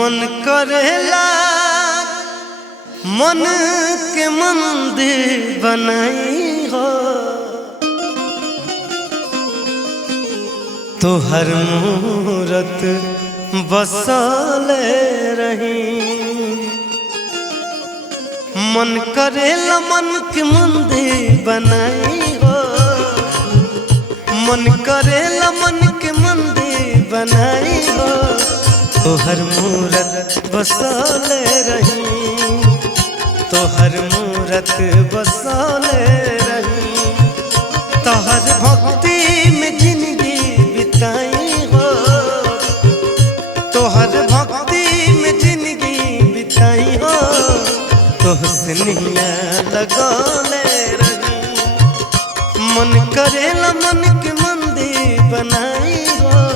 मन करेला मन के मंदिर बनाई हो तो हर मूरत बसले रही। मन करेला मन के मंदिर बनाई हो, मन करेला मन के मंदिर बनाई हो तो हर मूरत बसले रही, तो हर मूरत बसले रही। तो हर भक्ति में जिंदगी बिताई हो, तो हर भक्ति में जिंदगी बिताई हो तो हुस्निया लगौले रही। मन करेला मन के मंदिर बनाई हो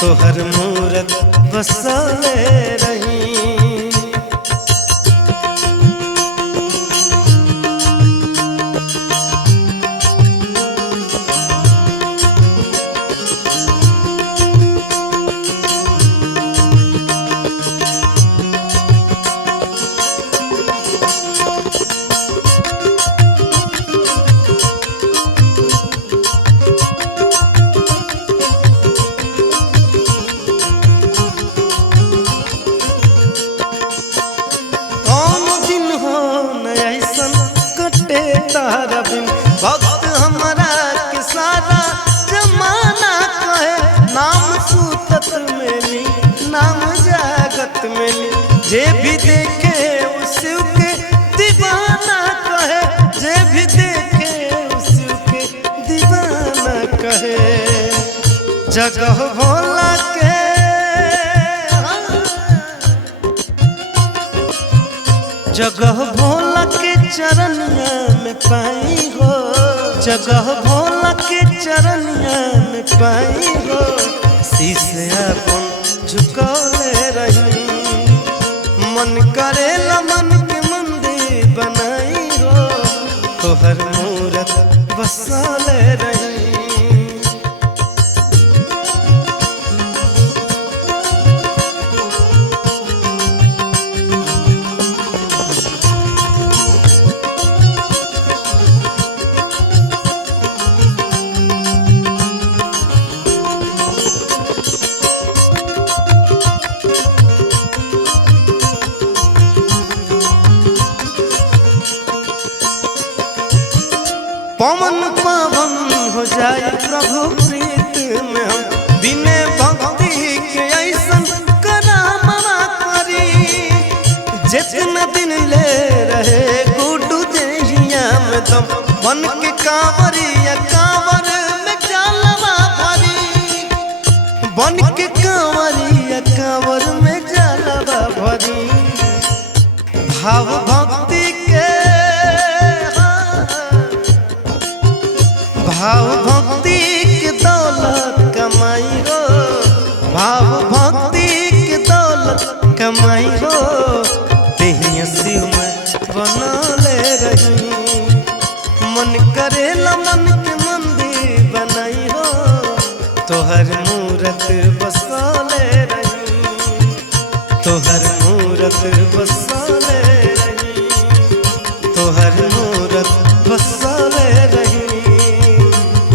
तो हर मूरत बसले रही। भक्त हमारा के सारा जमाना कहे, नाम सूतत मेली नाम जागत मेली। जे भी देखे उस के दीवाना कहे, जे भी देखे उस के दीवाना कहे। जगह भोला के जगह भोला के चरनिया में पाई हो, जगह भोला के चरनिया में पाई हो। शीश अपन झुकौले रही। मन करेला मन के मंदिर बनाई हो तो हर मूरत बसले रही। पवन पावन हो जाए प्रभु प्रीत में हम, बिने भक्ति के ऐसन करामा करी। जितना दिन ले रहे गुड्डू देहिया में दम, बन के कांवरिया कांवर में जलवा भरी, बन के कांवरिया कांवर में जलवा भरी। भाव भक्ति के भाव भक्ति के दौलत कमाई हो, भाव भक्ति के दौलत कमाई हो। तेहिया शिव में बनले रही। मन करेला मन के मंदिर बनाई हो तो हर मूरत बसले रही, तो हर मूरत बसले रही, तो हर मूरत बसले रही,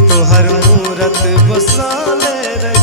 तो हर मूरत बसले रही।